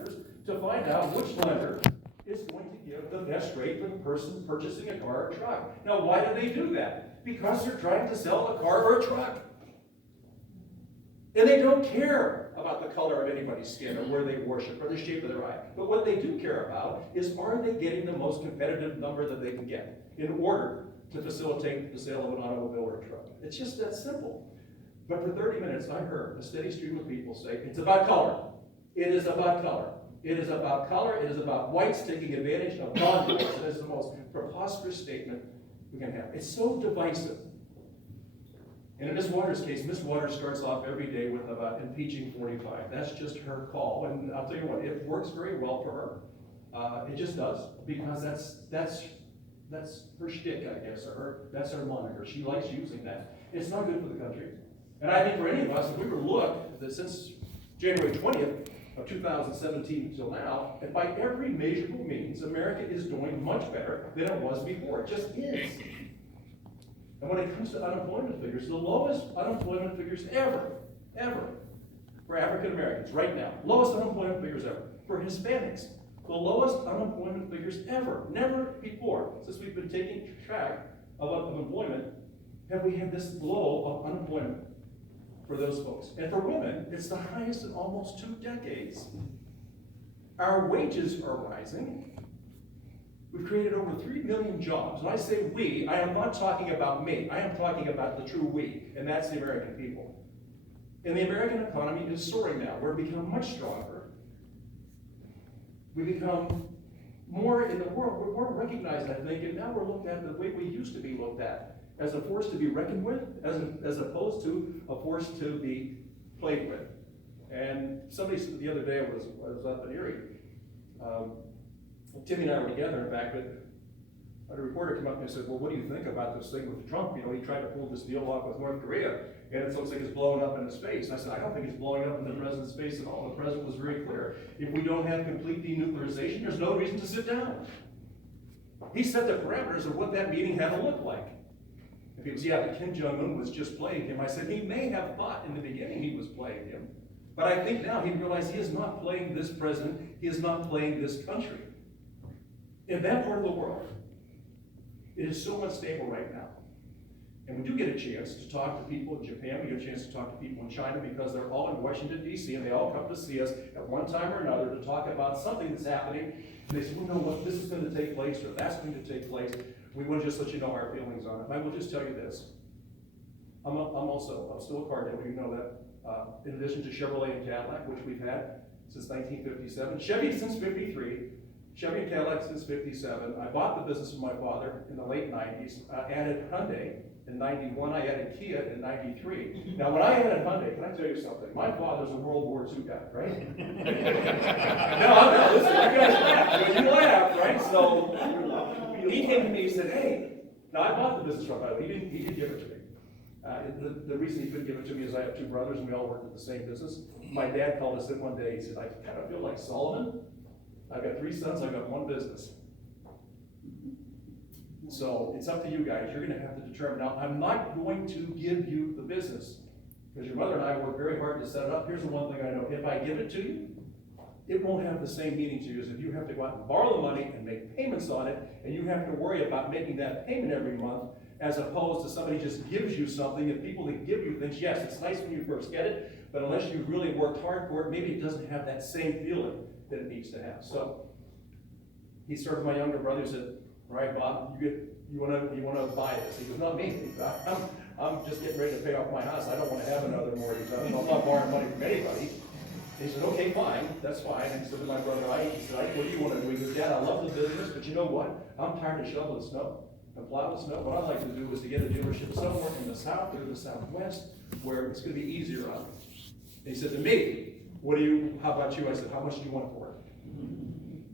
lenders to find out which lender is going to give the best rate for the person purchasing a car or truck. Now, why do they do that? Because they're trying to sell a car or a truck. And they don't care about the color of anybody's skin or where they worship or the shape of their eye. But what they do care about is, are they getting the most competitive number that they can get in order to facilitate the sale of an automobile or a truck? It's just that simple. But for 30 minutes, I heard a steady stream of people say, it's about color. It is about color. It is about color. It is about whites taking advantage of non-whites. It is the most preposterous statement we can have. It's so divisive. And in Miss Waters' case, Miss Waters starts off every day with about impeaching 45. That's just her call. And I'll tell you what, it works very well for her. It just does, because that's her shtick, I guess, or that's her moniker. She likes using that. It's not good for the country. And I think for any of us, if we were to look, that since January 20th of 2017 until now, and by every measurable means, America is doing much better than it was before. It just is. And when it comes to unemployment figures, the lowest unemployment figures ever for African Americans right now. Lowest unemployment figures ever. For Hispanics, the lowest unemployment figures ever. Never before, since we've been taking track of employment, have we had this low of unemployment for those folks. And for women, it's the highest in almost 2 decades. Our wages are rising. We've created over 3 million jobs. When I say we, I am not talking about me. I am talking about the true we, and that's the American people. And the American economy is soaring now. We're becoming much stronger. We become more in the world. We're more recognized, I think, and now we're looked at the way we used to be looked at, as a force to be reckoned with, as opposed to a force to be played with. And somebody said the other day, I was up in Erie, Timmy and I were together, in fact, but a reporter came up and said, well, what do you think about this thing with Trump? You know, he tried to pull this deal off with North Korea, and it looks like it's blowing up in his face. And I said, I don't think it's blowing up in the president's face at all. The president was very clear. If we don't have complete denuclearization, there's no reason to sit down. He set the parameters of what that meeting had to look like. And people say, yeah, but Kim Jong-un was just playing him. I said, he may have thought in the beginning he was playing him, but I think now he realized he is not playing this president, he is not playing this country. In that part of the world, it is so unstable right now. And we do get a chance to talk to people in Japan, we get a chance to talk to people in China, because they're all in Washington, D.C., and they all come to see us at one time or another to talk about something that's happening. And they say, well, no, what, this is going to take place, or that's going to take place. We want to just let you know our feelings on it. And I will just tell you this. I'm still a car dealer, you know that. In addition to Chevrolet and Cadillac, which we've had since 1957, Chevy since 53, Chevy and Cadillac since 57. I bought the business from my father in the late 90s. I added Hyundai in 91. I added Kia in 93. Now, when I added Hyundai, can I tell you something? My father's a World War II guy, right? no, listen, you guys laugh. You laugh, right? So he came to me and said, hey, now I bought the business from him. He did give it to me. The reason he couldn't give it to me is I have 2 brothers and we all worked at the same business. My dad called us in one day. He said, I kind of feel like Solomon. I've got 3 sons, I've got 1 business. So it's up to you guys. You're going to have to determine. Now, I'm not going to give you the business, because your mother and I worked very hard to set it up. Here's the one thing I know. If I give it to you, it won't have the same meaning to you as if you have to go out and borrow the money and make payments on it, and you have to worry about making that payment every month, as opposed to somebody just gives you something. And people that give you things, yes, it's nice when you first get it, but unless you've really worked hard for it, maybe it doesn't have that same feeling that it needs to have. So he started, my younger brother said, all right, Bob, you want to buy this? He goes, not me. I'm just getting ready to pay off my house. I don't want to have another mortgage. I'm not borrowing money from anybody. And he said, okay, fine, that's fine. And he said to my brother, he said, what do you want to do? He goes, Dad, I love the business, but you know what? I'm tired of shoveling snow and plowing snow. What I'd like to do is to get a dealership somewhere in the south or the southwest where it's going to be easier on me. And he said to me, how about you? I said, how much do you want for it?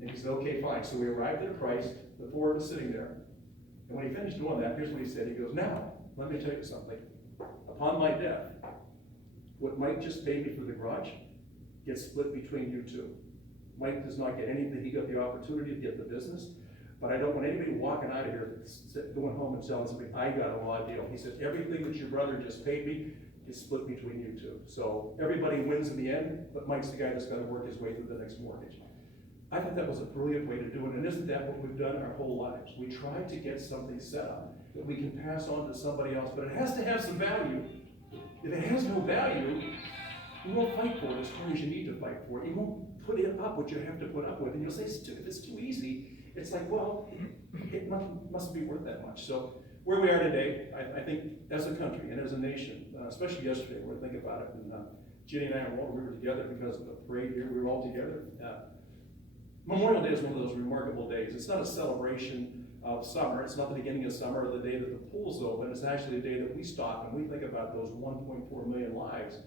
And he said, okay, fine. So we arrived at a price, the Ford was sitting there. And when he finished doing that, here's what he said. He goes, now, let me tell you something. Upon my death, what Mike just paid me for the garage gets split between you 2. Mike does not get anything. He got the opportunity to get the business, but I don't want anybody walking out of here going home and telling somebody, I got a raw deal. He said, everything that your brother just paid me, is split between you two. So everybody wins in the end, but Mike's the guy that's got to work his way through the next mortgage. I thought that was a brilliant way to do it, and isn't that what we've done our whole lives? We try to get something set up that we can pass on to somebody else, but it has to have some value. If it has no value, you won't fight for it as hard as you need to fight for it. You won't put it up what you have to put up with, and you'll say, if it's too easy, it's like, well, it must be worth that much. So where we are today, I think as a country and as a nation, especially yesterday, we're thinking about it, and Ginny and I we were together because of the parade here, we were all together. Memorial Day is one of those remarkable days. It's not a celebration of summer. It's not the beginning of summer or the day that the pools open. It's actually the day that we stop and we think about those 1.4 million lives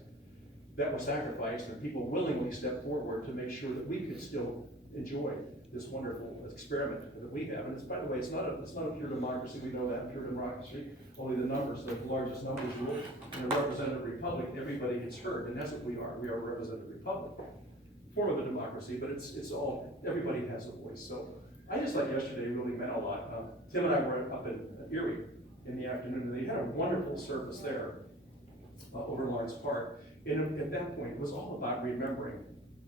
that were sacrificed and people willingly stepped forward to make sure that we could still enjoy this wonderful experiment that we have. And it's, by the way, it's not a pure democracy. We know that. Pure democracy, only the largest numbers rule. In a representative republic, everybody gets heard, and that's what we are. We are a representative republic. Form of a democracy, but it's all, everybody has a voice. So I just thought yesterday really meant a lot. Tim and I were up in Erie in the afternoon, and they had a wonderful service there over in Lawrence Park. And at that point, it was all about remembering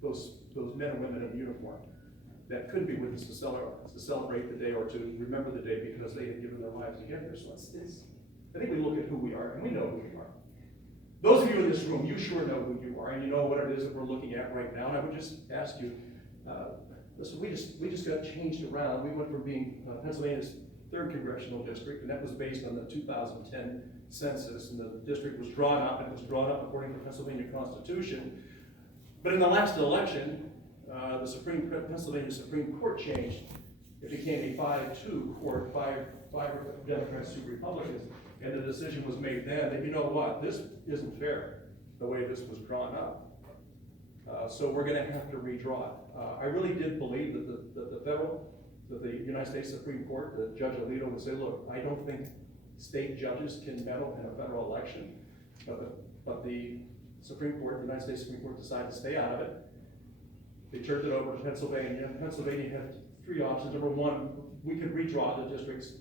those men and women in uniform that couldn't be with us to celebrate the day or to remember the day because they had given their lives to get there. So I think we look at who we are, and we know who we are. Those of you in this room, you sure know who you are, and you know what it is that we're looking at right now. And I would just ask you, listen, we just got changed around. We went from being Pennsylvania's 3rd congressional district, and that was based on the 2010 census, and the district was drawn up, and it was drawn up according to the Pennsylvania Constitution. But in the last election, the Pennsylvania Supreme Court changed. It became a 5-2 court, five Democrats, 2 Republicans. And the decision was made then that, you know what, this isn't fair, the way this was drawn up. So we're going to have to redraw it. I really did believe that the United States Supreme Court, that Judge Alito would say, look, I don't think state judges can meddle in a federal election. But the Supreme Court, the United States Supreme Court decided to stay out of it. They turned it over to Pennsylvania. Pennsylvania had 3 options. Number 1, we could redraw the districts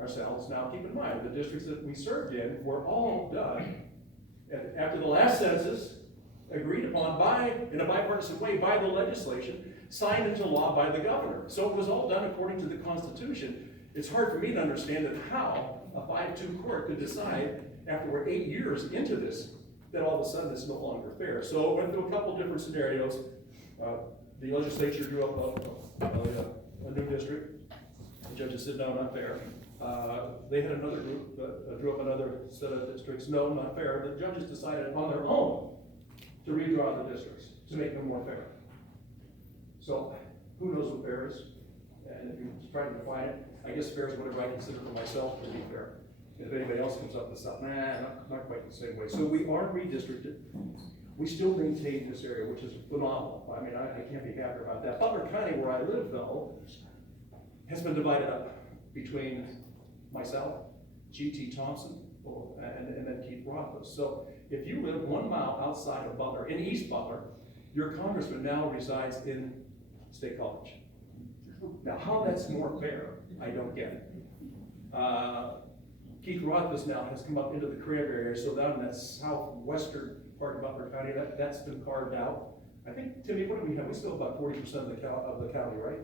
ourselves. Now, keep in mind, the districts that we served in were all done after the last census, agreed upon in a bipartisan way by the legislation, signed into law by the governor. So it was all done according to the Constitution. It's hard for me to understand that how a 5-2 court could decide after we're 8 years into this that all of a sudden it's no longer fair. So it went through a couple different scenarios. The legislature drew up a new district. The judges said, no, not fair. They had another group that drew up another set of districts. No, not fair. The judges decided on their own to redraw the districts to make them more fair. So who knows what fair is? And if you try to define it, I guess fair is whatever I consider for myself to be fair. And if anybody else comes up with something, not quite the same way. So we are redistricted. We still maintain this area, which is phenomenal. I mean, I can't be happier about that. Butler County, where I live, though, has been divided up between myself, G.T. Thompson, and then Keith Rothfuss. So if you live 1 mile outside of Butler, in East Butler, your congressman now resides in State College. Now, how that's more fair, I don't get it. Keith Rothfuss now has come up into the Crab area, so down in that southwestern part of Butler County, that's been carved out. I think, Timmy, what do we have? We still have about 40% of the county, right?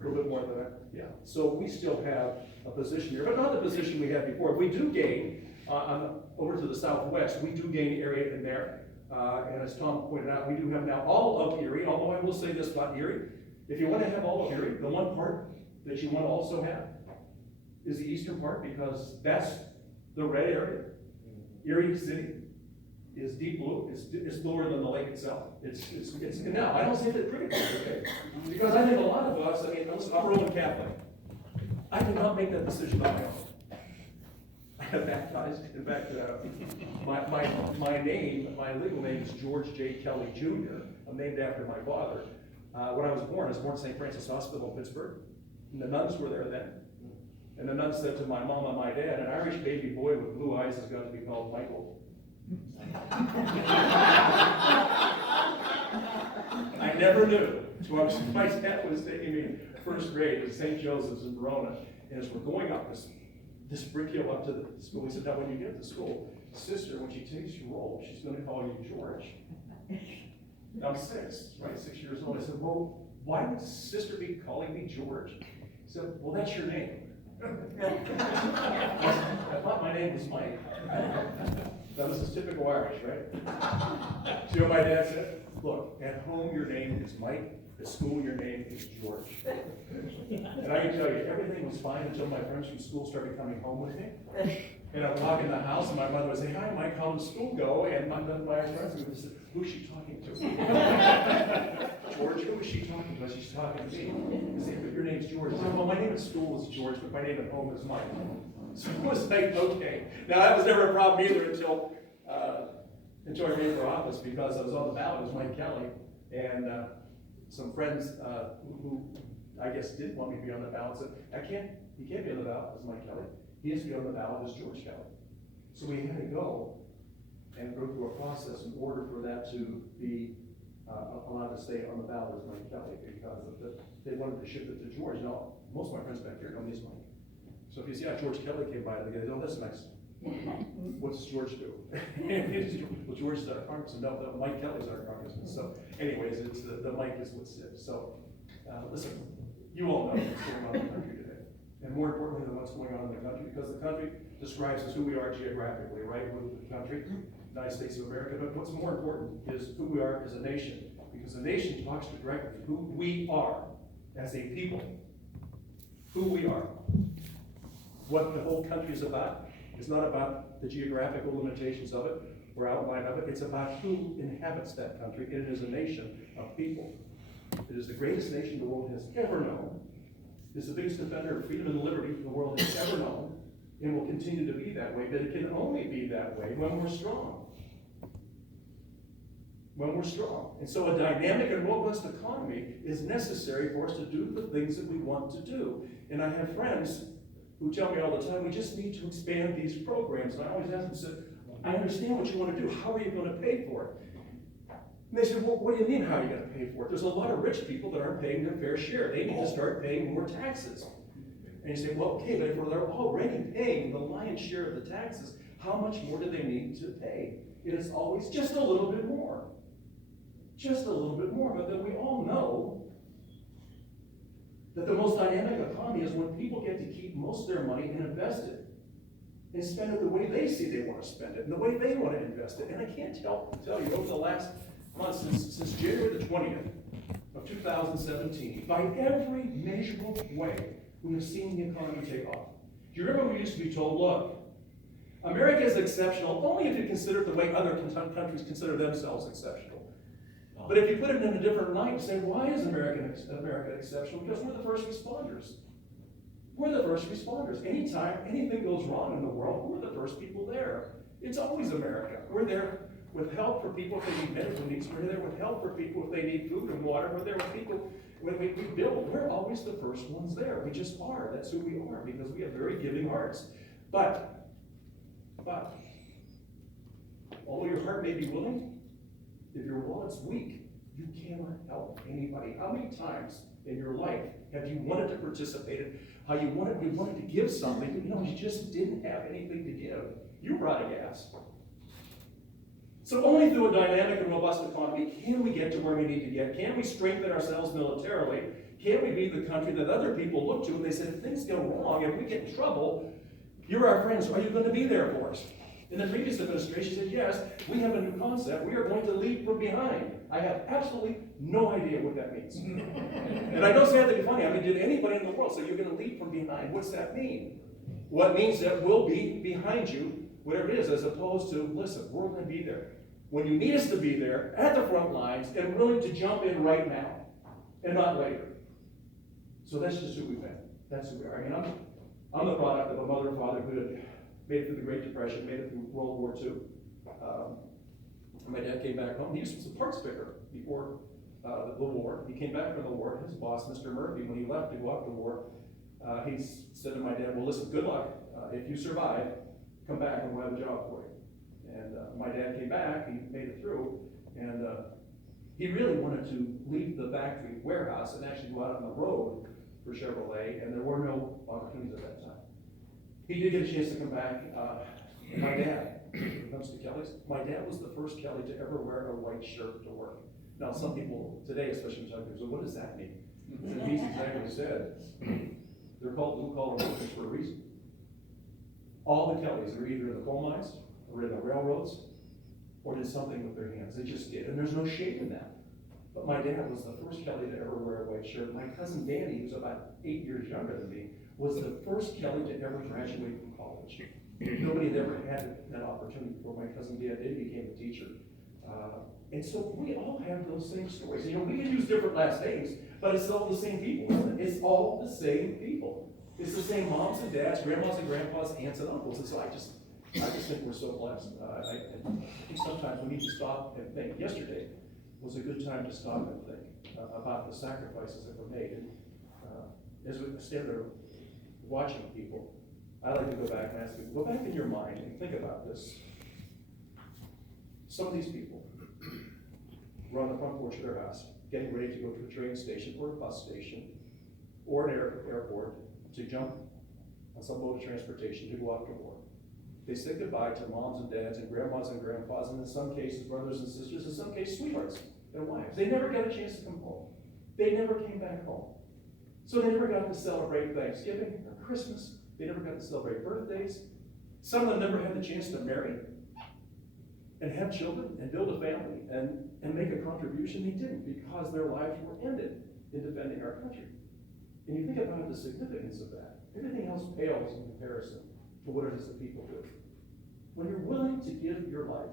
A little bit more than that. Yeah. So we still have a position here, but not the position we had before. We do gain over to the southwest. We do gain area in there, and as Tom pointed out, we do have now all of Erie. Although I will say this about Erie: if you want to have all of Erie, the one part that you want to also have is the eastern part, because that's the red area. Erie City is deep blue. It's lower than the lake itself. It's now, I don't say that cricket is okay, because I think a lot of us, listen, I'm a Roman Catholic. I did not make that decision on my own. I got baptized. In fact, my name, my legal name is George J. Kelly Jr. I'm named after my father. When I was born at St. Francis Hospital in Pittsburgh, and the nuns were there then. And the nun said to my mom and my dad, an Irish baby boy with blue eyes has got to be called Michael. I never knew. So my dad was taking me first grade at St. Joseph's in Verona, and as we're going up this brick hill up to the school, he said, now when you get to school, sister, when she takes your role, she's going to call you George. I'm 6, right? 6 years old. I said, well, why would sister be calling me George? He said, well, that's your name. I thought my name was Mike. That was his typical Irish, right? See what my dad said? Look, at home your name is Mike. At school your name is George. And I can tell you, everything was fine until my friends from school started coming home with me. And I'd walk in the house and my mother would say, hi Mike, how did school go? And my friends would say, who's she talking to? George, who is she talking to? She's talking to me. I say, but your name's George. I said, well, my name at school is George, but my name at home is Mike. So it was like, okay. Now that was never a problem either until I ran for office, because I was on the ballot as Mike Kelly. And some friends who I guess didn't want me to be on the ballot said, he can't be on the ballot as Mike Kelly. He has to be on the ballot as George Kelly. So we had to go and go through a process in order for that to be allowed to stay on the ballot as Mike Kelly, because they wanted to shift it to George. Now, most of my friends back here know he's Mike. So if you see how George Kelly came by, they go, oh, that's nice. What's George do? Well, George is our congressman. No, Mike Kelly's our congressman. So anyways, it's the Mike is what sits. So listen, you all know what's going on in the country today. And more importantly than what's going on in the country, because the country describes us who we are geographically, right? We're the country, United States of America. But what's more important is who we are as a nation. Because the nation talks directly to who we are as a people. Who we are. What the whole country is about. It's not about the geographical limitations of it or outline of it. It's about who inhabits that country. It is a nation of people. It is the greatest nation the world has ever known. It's the biggest defender of freedom and liberty the world has ever known, and will continue to be that way. But it can only be that way when we're strong. When we're strong. And so a dynamic and robust economy is necessary for us to do the things that we want to do. And I have friends who tell me all the time, we just need to expand these programs. And I always ask them, say, I understand what you want to do. How are you going to pay for it? And they said, well, what do you mean, how are you going to pay for it? There's a lot of rich people that aren't paying their fair share. They need to start paying more taxes. And you say, well, okay, but if they're already paying the lion's share of the taxes, how much more do they need to pay? It is always just a little bit more. Just a little bit more. But then we all know that the most dynamic economy is when people get to keep most of their money and invest it and spend it the way they see they want to spend it and the way they want to invest it. And I can't tell you, over the last month, since January the 20th of 2017, by every measurable way, we have seen the economy take off. Do you remember we used to be told, look, America is exceptional only if you consider it the way other countries consider themselves exceptional. But if you put it in a different light and say, why is America exceptional? Because we're the first responders. We're the first responders. Anytime anything goes wrong in the world, we're the first people there. It's always America. We're there with help for people if they need medical needs. We're there with help for people if they need food and water. We're there with people when we build. We're always the first ones there. We just are. That's who we are, because we have very giving hearts. But, although your heart may be willing, if your wallet's weak, you cannot help anybody. How many times in your life have you wanted to participate? How you wanted to give something, but you just didn't have anything to give. You were out of gas. So only through a dynamic and robust economy can we get to where we need to get. Can we strengthen ourselves militarily? Can we be the country that other people look to and they say, if things go wrong, if we get in trouble, you're our friends. Are you going to be there for us? In the previous administration said, yes, we have a new concept. We are going to lead from behind. I have absolutely no idea what that means. And I don't say that to be funny. I mean, did anybody in the world say you're going to lead from behind? What's that mean? Well, it means that we'll be behind you, whatever it is, as opposed to, listen, we're going to be there. When you need us to be there, at the front lines, and willing to jump in right now, and not later. So that's just who we've been. That's who we are. I mean, I'm the product of a mother and father who had made it through the Great Depression, made it through World War II. My dad came back home. He used to be a parts picker before the war. He came back from the war. His boss, Mr. Murphy, when he left to go out to the war, he said to my dad, well, listen, good luck. If you survive, come back and we'll have a job for you. And my dad came back. He made it through. And he really wanted to leave the factory warehouse and actually go out on the road for Chevrolet, and there were no opportunities at that time. He did get a chance to come back. My dad when it comes to Kellys. My dad was the first Kelly to ever wear a white shirt to work. Now, some people today, especially in China, say, what does that mean? And he's exactly said, they're called blue-collar workers for a reason. All the Kellys are either in the coal mines, or in the railroads, or did something with their hands. They just did, and there's no shame in that. But my dad was the first Kelly to ever wear a white shirt. My cousin Danny, who's about 8 years younger than me, was the first Kelly to ever graduate from college. Nobody had ever had that opportunity before. My cousin Dan did, became a teacher. And so we all have those same stories. You know, we can use different last names, but it's all the same people, isn't it? It's all the same people. It's the same moms and dads, grandmas and grandpas, aunts and uncles. And so I just think we're so blessed. I think sometimes we need to stop and think. Yesterday was a good time to stop and think about the sacrifices that were made. And as we stand there watching people, I like to go back and ask people, go back in your mind and think about this. Some of these people were on the front porch of their house, getting ready to go to a train station or a bus station or an airport to jump on some mode of transportation to go off to war. They said goodbye to moms and dads and grandmas and grandpas, and in some cases brothers and sisters, in some cases sweethearts, their wives. They never got a chance to come home. They never came back home. So they never got to celebrate Thanksgiving or Christmas. They never got to celebrate birthdays. Some of them never had the chance to marry and have children and build a family and make a contribution. They didn't, because their lives were ended in defending our country. And you think about the significance of that. Everything else pales in comparison to what it is that people do. When you're willing to give your life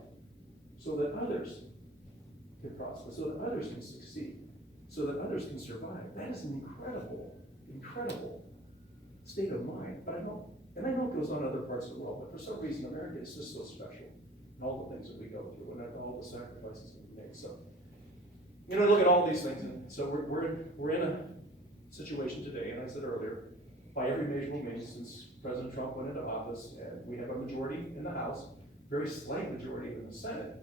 so that others can prosper, so that others can succeed, so that others can survive, that is an incredible, incredible state of mind. But I know it goes on in other parts of the world, but for some reason America is just so special. And all the things that we go through, and all the sacrifices that we make. So, you know, look at all these things. And so we're in a situation today, and I said earlier, by every measurable means, since President Trump went into office, and we have a majority in the House, very slight majority in the Senate,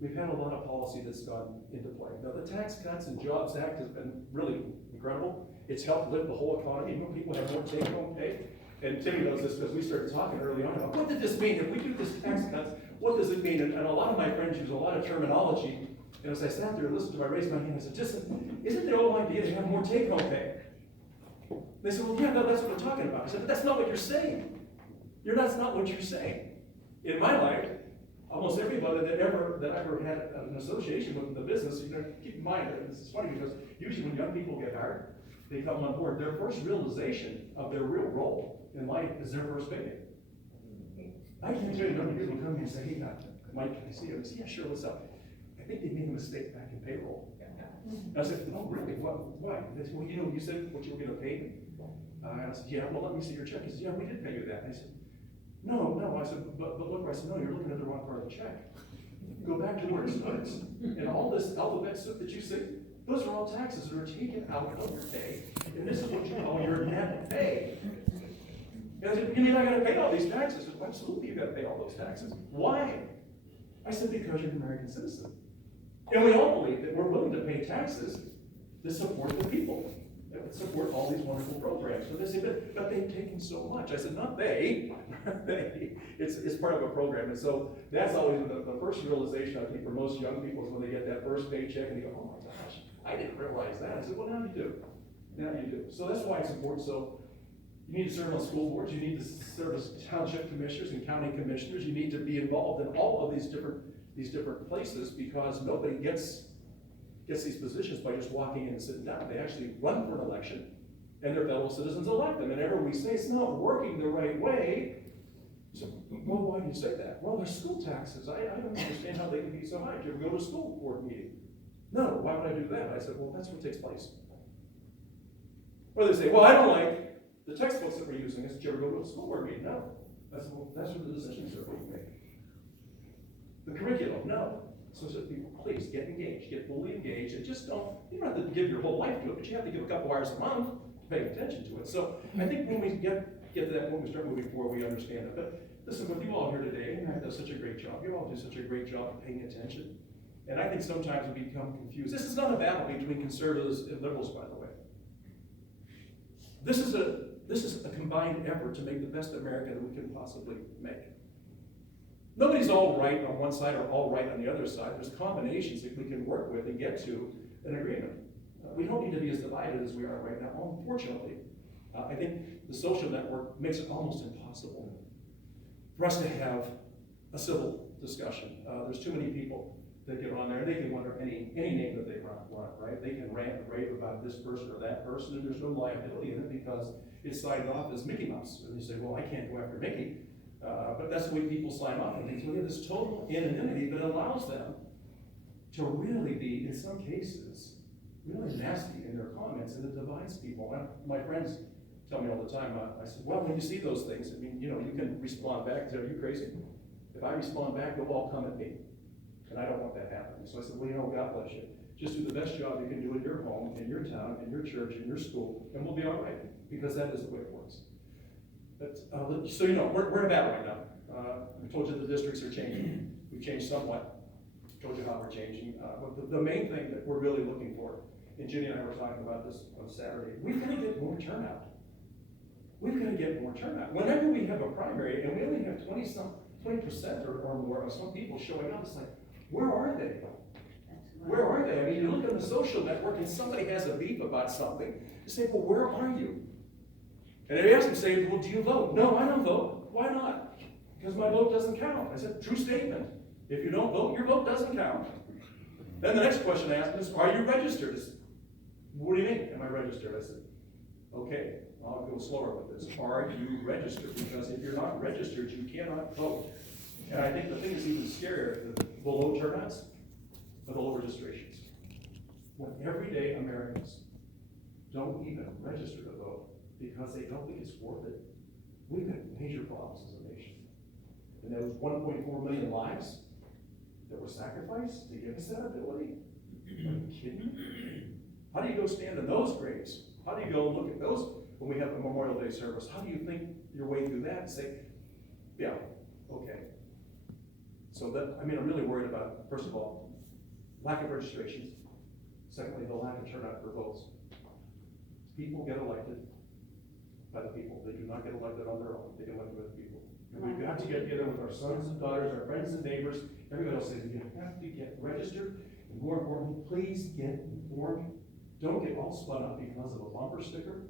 we've had a lot of policy that's gone into play. Now, the Tax Cuts and Jobs Act has been really incredible. It's helped lift the whole economy. You know, people have more take-home pay. And Timmy knows this because we started talking early on about what did this mean? If we do this tax cuts, what does it mean? And a lot of my friends use a lot of terminology. And as I sat there and listened to it, I raised my hand and I said, isn't the whole idea to have more take-home pay? They said, well, yeah, no, that's what we're talking about. I said, but that's not what you're saying. That's not what you're saying. In my life, almost everybody that ever had an association with the business, you know, keep in mind that this is funny because usually when young people get hired, they come on board, their first realization of their real role in life is their first payday. I can tell you, a number of people come in and say, hey, Mike, can I see you? I say, yeah, sure, what's up? I think they made a mistake back in payroll. And I said, oh, really? Why? They said, well, you know, you said what you were going to pay me. I said, yeah, well, let me see your check. He said, yeah, we did pay you that. And I said, no. I said, but look, I said, no, you're looking at the wrong part of the check. Go back to where it starts. And all this alphabet soup that you see, those are all taxes that are taken out of your pay. And this is what you call your net pay. And I said, you mean I got to pay all these taxes? Said, well, absolutely, you got to pay all those taxes. Why? I said, because you're an American citizen. And we all believe that we're willing to pay taxes to support the people, that support all these wonderful programs. So they say, but they've taken so much. I said, not they. It's part of a program. And so that's always the first realization, I think, for most young people is when they get that first paycheck and they go, oh my gosh, I didn't realize that. I said, well, now you do. Now you do. So that's why it's important. So you need to serve on school boards. You need to serve as township commissioners and county commissioners. You need to be involved in all of these different places because nobody gets these positions by just walking in and sitting down. They actually run for an election, and their fellow citizens elect them. And whenever we say it's not working the right way, so, well, why do you say that? Well, there's school taxes. I don't understand how they can be so high. Did you ever go to a school board meeting? No. Why would I do that? I said, well, that's what takes place. Or they say, well, I don't like the textbooks that we're using. I said, did you ever go to a school board meeting? No. That's where the decisions are being made. The curriculum, no. So people, please get engaged, get fully engaged, and just you don't have to give your whole life to it, but you have to give a couple hours a month to pay attention to it. So I think when we get to that, when we start moving forward, we understand it. But listen, with you all here today, and Matt does such a great job. You all do such a great job of paying attention. And I think sometimes we become confused. This is not a battle between conservatives and liberals, by the way. This is a combined effort to make the best America that we can possibly make. Nobody's all right on one side or all right on the other side. There's combinations that we can work with and get to an agreement. We don't need to be as divided as we are right now, unfortunately. I think the social network makes it almost impossible for us to have a civil discussion. There's too many people that get on there, and they can wonder any name that they want, right? They can rant and rave about this person or that person, and there's no liability in it because it's signed off as Mickey Mouse. And you say, well, I can't go after Mickey. But that's the way people sign off on things. We have this total anonymity that allows them to really be, in some cases, really nasty in their comments, and it divides people. My friends tell me all the time, I said, well, when you see those things, I mean, you can respond back and say, are you crazy? If I respond back, they'll all come at me. And I don't want that happening. So I said, well, God bless you. Just do the best job you can do in your home, in your town, in your church, in your school, and we'll be all right, because that is the way it works. But, so we're in battle right now. I told you the districts are changing. We've changed somewhat. I told you how we're changing. But the main thing that we're really looking for, and Ginny and I were talking about this on Saturday, we've got to get more turnout. We've got to get more turnout. Whenever we have a primary and we only have 20% or more of some people showing up, it's like, where are they? Where are they? I mean, you look on the social network and somebody has a beef about something. You say, well, where are you? And they ask them, say, well, do you vote? No, I don't vote. Why not? Because my vote doesn't count. I said, true statement. If you don't vote, your vote doesn't count. Then the next question I asked is, are you registered? I said, what do you mean, am I registered? I said, okay, I'll go slower with this. Are you registered? Because if you're not registered, you cannot vote. And I think the thing that's even scarier, the low turnouts, are the low registrations. When everyday Americans don't even register to vote because they don't think it's worth it, we've got major problems as a nation. And there was 1.4 million lives that were sacrificed to give us that ability. Are you kidding me? How do you go stand in those graves? How do you go look at those when we have a Memorial Day service? How do you think your way through that and say, yeah, okay. So I'm really worried about, first of all, lack of registrations. Secondly, the lack of turnout for votes. People get elected by the people. They do not get elected on their own. They get elected by the people. And we've got to get together with our sons and daughters, our friends and neighbors. Everybody else says you have to get registered. And more importantly, please get informed. Don't get all spun up because of a bumper sticker.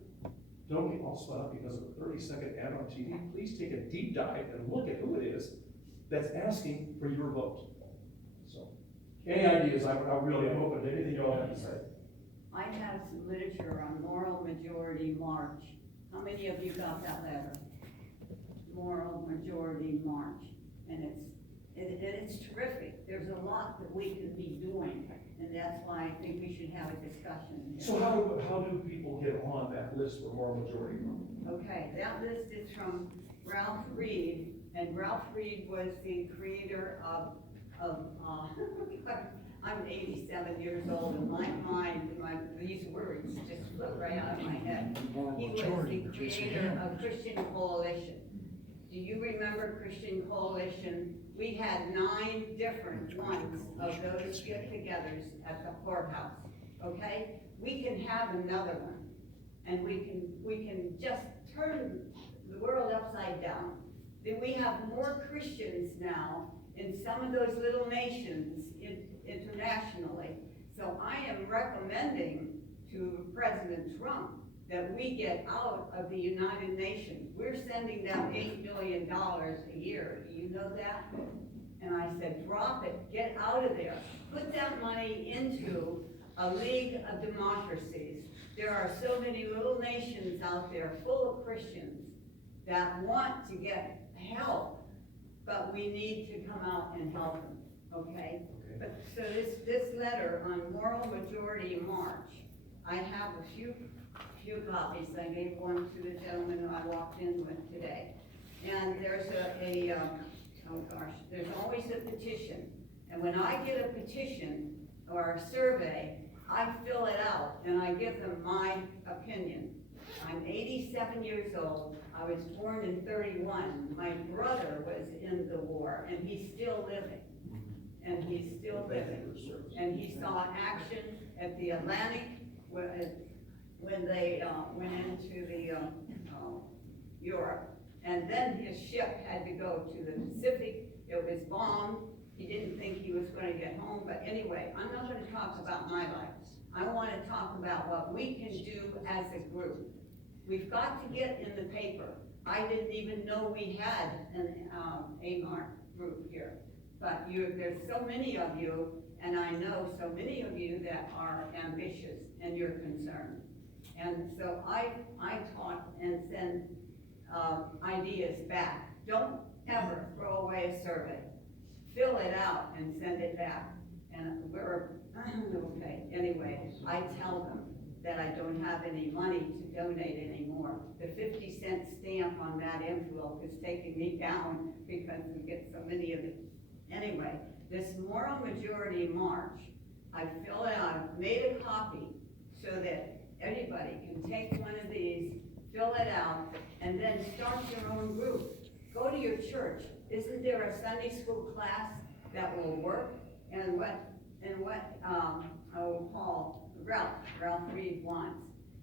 Don't get all spun up because of a 30-second ad on TV. Please take a deep dive and look at who it is that's asking for your vote. So, any ideas? I really am open to anything you all have to say. I have some literature on Moral Majority March. How many of you got that letter? Moral Majority March. And it's terrific. There's a lot that we can be doing, and that's why I think we should have a discussion. So how do people get on that list for Moral Majority? Okay, that list is from Ralph Reed, and Ralph Reed was the creator of I'm 87 years old, and my mind, these words just flip right out of my head. He was the creator of Christian Coalition. Do you remember Christian Coalition? We had 9 different ones of those get-togethers at the courthouse, okay? We can have another one, and we can just turn the world upside down. Then we have more Christians now in some of those little nations internationally. So I am recommending to President Trump that we get out of the United Nations. We're sending them $8 billion a year. Do you know that? And I said, drop it, get out of there. Put that money into a league of democracies. There are so many little nations out there full of Christians that want to get help, but we need to come out and help them, okay? But so this letter on Moral Majority March, I have a few copies. I gave one to the gentleman who I walked in with today. And there's there's always a petition. And when I get a petition or a survey, I fill it out and I give them my opinion. I'm 87 years old. I was born in 31. My brother was in the war, and he's still living. And he's still living. And he saw action at the Atlantic when they went into the Europe. And then his ship had to go to the Pacific. It was bombed. He didn't think he was gonna get home, but anyway, I'm not gonna talk about my life. I wanna talk about what we can do as a group. We've got to get in the paper. I didn't even know we had an, AMAR group here. But there's so many of you, and I know so many of you that are ambitious and you're concerned. And so I talk and send, ideas back. Don't ever throw away a survey. Fill it out and send it back. And okay, anyway, I tell them that I don't have any money to donate anymore. The 50-cent stamp on that envelope is taking me down because we get so many of it. Anyway, this moral majority march, I fill it out, I've made a copy so that everybody can take one of these, fill it out, and then start your own group. Go to your church. Isn't there a Sunday school class that will work? And what Ralph Reed wants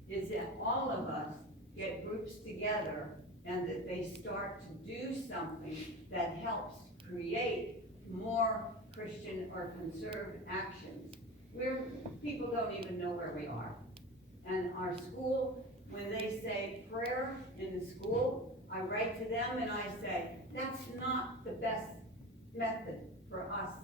is that all of us get groups together and that they start to do something that helps create more Christian or conserved actions. People don't even know where we are. And our school, when they say prayer in the school, I write to them and I say, that's not the best method for us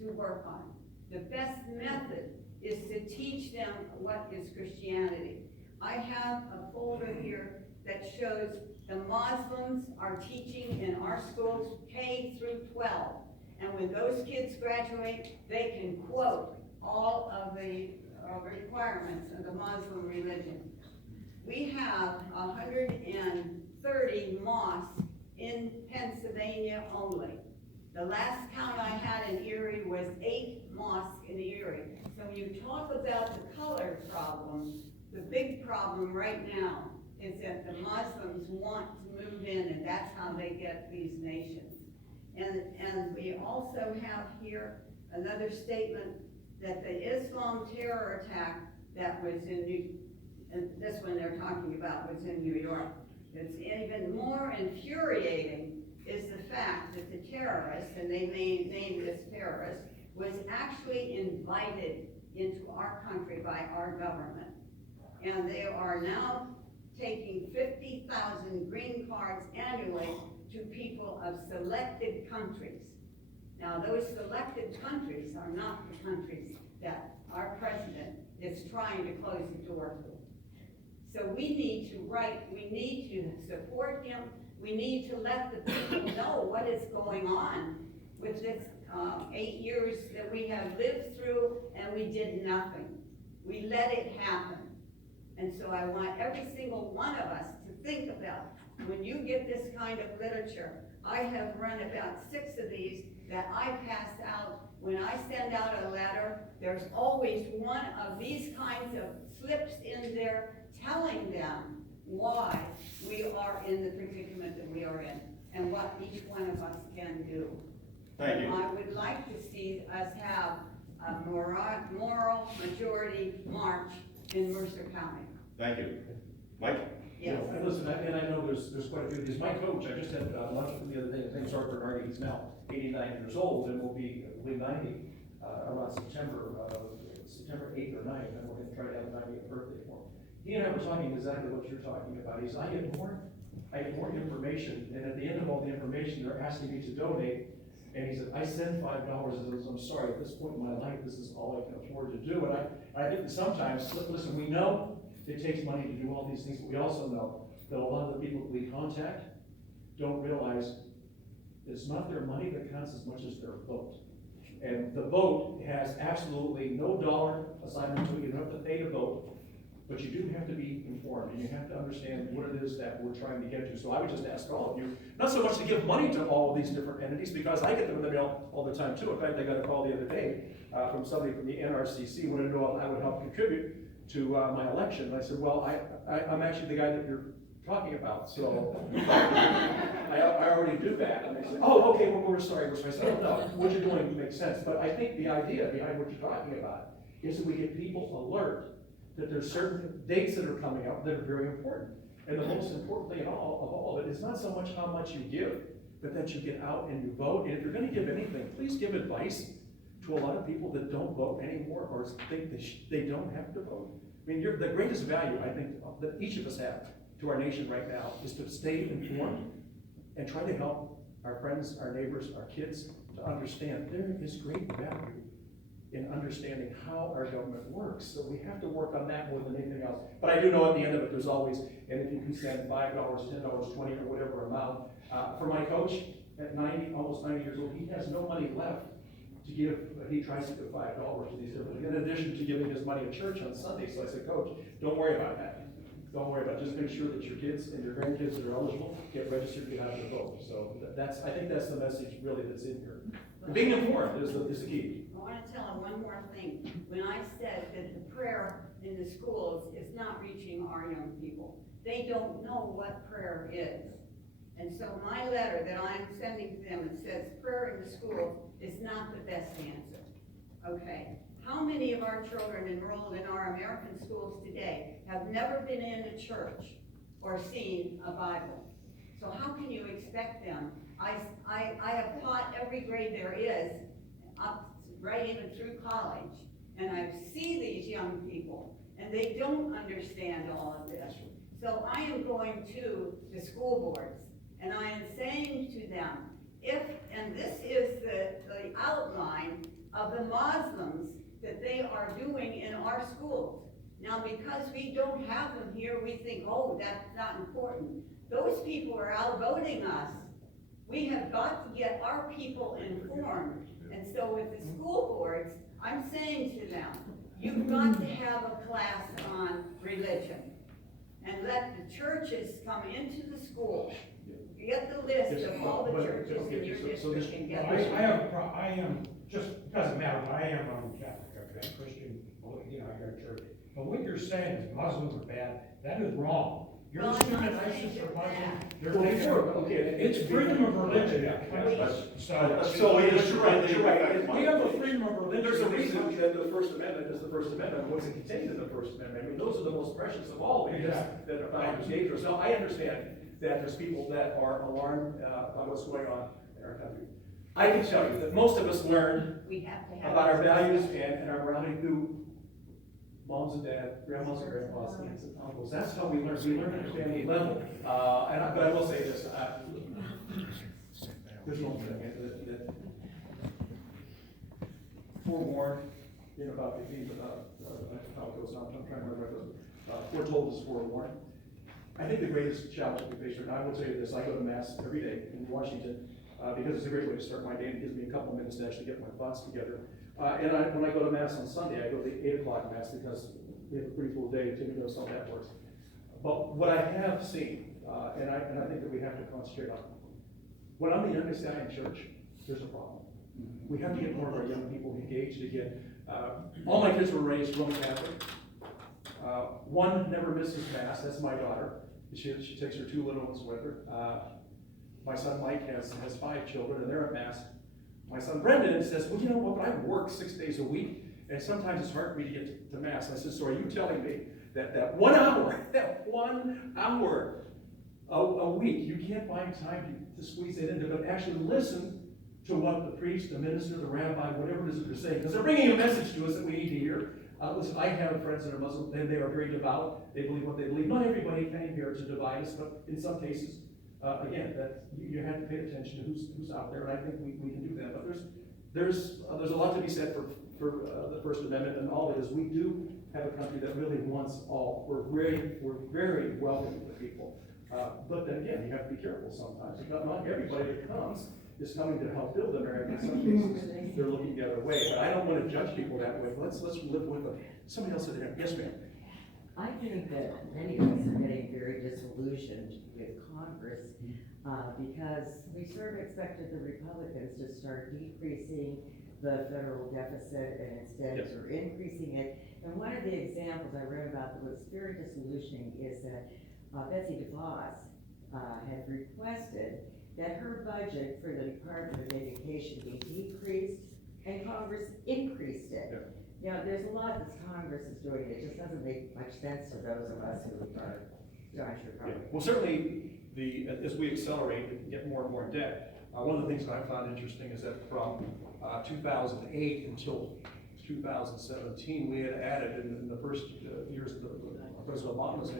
to work on. The best method is to teach them what is Christianity. I have a folder here that shows the Muslims are teaching in our schools K through 12. And when those kids graduate, they can quote all of the requirements of the Muslim religion. We have 130 mosques in Pennsylvania only. The last count I had in Erie was 8 mosques in Erie. So when you talk about the color problem, the big problem right now is that the Muslims want to move in, and that's how they get these nations. And we also have here another statement that the Islam terror attack that was and this one they're talking about was in New York. It's even more infuriating is the fact that the terrorist, and they named this terrorist, was actually invited into our country by our government. And they are now taking 50,000 green cards annually to people of selected countries. Now, those selected countries are not the countries that our president is trying to close the door to. So we need to support him. We need to let the people know what is going on with this 8 years that we have lived through, and we did nothing. We let it happen. And so I want every single one of us to think about, when you get this kind of literature, I have run about 6 of these that I pass out. When I send out a letter, there's always one of these kinds of slips in there telling them why we are in the predicament that we are in and what each one of us can do. Thank you. I would like to see us have a moral majority march in Mercer County. Thank you. Mike? Yes. And listen, and I know there's quite a few of these. My coach, I just had lunch with him the other day. His name's Arthur Hardy. He's now 89 years old and will be, I believe, 90 around September 8th or 9th, and we're going to try to have a 90th birthday for him. He and I were talking exactly what you're talking about. He said, I get more information, and at the end of all the information, they're asking me to donate. And he said, I send $5. And I'm sorry, at this point in my life, this is all I can afford to do. And I think sometimes, listen, we know it takes money to do all these things, but we also know that a lot of the people we contact don't realize it's not their money that counts as much as their vote. And the vote has absolutely no dollar assignment to it. You don't have to pay to vote, but you do have to be informed, and you have to understand what it is that we're trying to get to. So I would just ask all of you, not so much to give money to all of these different entities, because I get them in the mail all the time too. In fact, I got a call the other day from somebody from the NRCC wanted to know if I would help contribute to my election. And I said, well, I'm actually the guy that you're talking about, so I already do that. And they said, oh, okay, well, we're sorry. I said, oh, no, what you're doing makes sense. But I think the idea behind what you're talking about is that we get people alert that there's certain dates that are coming up that are very important. And the most important thing of all of it is not so much how much you give, but that you get out and you vote. And if you're gonna give anything, please give advice to a lot of people that don't vote anymore or think they don't have to vote. I mean, the greatest value, I think, that each of us have to our nation right now is to stay informed and try to help our friends, our neighbors, our kids to understand there is great value in understanding how our government works. So we have to work on that more than anything else. But I do know at the end of it, there's always, and if you can send $5, $10, 20, or whatever amount, for my coach at 90, almost 90 years old, he has no money left to give. He tries to give $5 to these different, in addition to giving his money at church on Sunday. So I said, Coach, don't worry about that. Don't worry about it. Just make sure that your kids and your grandkids that are eligible get registered, get out to vote. So I think that's the message really that's in here. Being informed is the key. I want to tell him one more thing. When I said that the prayer in the schools is not reaching our young people, they don't know what prayer is. And so my letter that I'm sending to them, it says prayer in the schools is not the best answer. Okay? How many of our children enrolled in our American schools today have never been in a church or seen a Bible? So how can you expect them? I have taught every grade there is, up right even through college, and I see these young people, and they don't understand all of this. So I am going to the school boards, and I am saying to them, and this is the outline of the Muslims that they are doing in our schools. Now, because we don't have them here, we think, oh, that's not important. Those people are outvoting us. We have got to get our people informed. And so with the school boards, I'm saying to them, you've got to have a class on religion. And let the churches come into the school. Get the list of all the churches in your district and get I am, just doesn't matter, but I am Catholic, okay, Christian, you know, I go to church. But what you're saying is Muslims are bad, that is wrong. You're Well, assuming I'm not ISIS saying are you're Muslim. bad. They're Well, taking- sure, okay, It's freedom of religion. So you're right. We have a freedom of religion. There's a reason that the First Amendment is the First Amendment. What's contained in the First Amendment? I mean, those are the most precious of all because that are found as dangerous. Now, I understand that there's people that are alarmed about what's going on in our country. I can tell you that most of us learned We have to have about our values and our morality through moms and dads, grandmas and grandpas, aunts and uncles. That's how we learn. We learn at a family level. But I will say this. There's one thing that forewarned, about how it goes on. I'm trying to remember those. Foretold is forewarned. I think the greatest challenge we face right now, I will tell you this, I go to Mass every day in Washington because it's a great way to start my day and it gives me a couple minutes to actually get my thoughts together. When I go to Mass on Sunday, I go to the 8 o'clock Mass because we have a pretty full day. Timmy knows how that works. But what I have seen, and I think that we have to concentrate on, when I'm the youngest guy in church, there's a problem. We have to get more of our young people engaged again. All my kids were raised Roman Catholic. One never misses Mass, that's my daughter. She takes her 2 little ones with her. My son Mike has 5 children and they're at Mass. My son Brendan says, well, you know what, I work 6 days a week and sometimes it's hard for me to get to Mass. I said, so are you telling me that 1 hour, that 1 hour a week, you can't find time to squeeze it in, but actually listen to what the priest, the minister, the rabbi, whatever it is that they're saying, because they're bringing a message to us that we need to hear. Listen, I have friends that are Muslim, and they are very devout. They believe what they believe. Not everybody came here to divide us, but in some cases, again, that you have to pay attention to who's out there, and I think we can do that. But there's a lot to be said for the First Amendment, and all it is. We do have a country that really wants all. We're very welcoming to people. But then again, you have to be careful sometimes. Not everybody that comes is coming to help build America. In some cases, they're looking the other way. But I don't want to judge people that way. Let's live with them. Somebody else said, yes, ma'am. I think that many of us are getting very disillusioned with Congress because we sort of expected the Republicans to start decreasing the federal deficit and instead Yes. are increasing it. And one of the examples I read about that was very disillusioning is that Betsy DeVos had requested that her budget for the Department of Education be decreased and Congress increased it. Yeah. You know, there's a lot that Congress is doing, it just doesn't make much sense to those of us who are John Yeah. Well, certainly as we accelerate and get more and more in debt. One of the things that I found interesting is that from 2008 until 2017, we had added in the first years of President Obama's,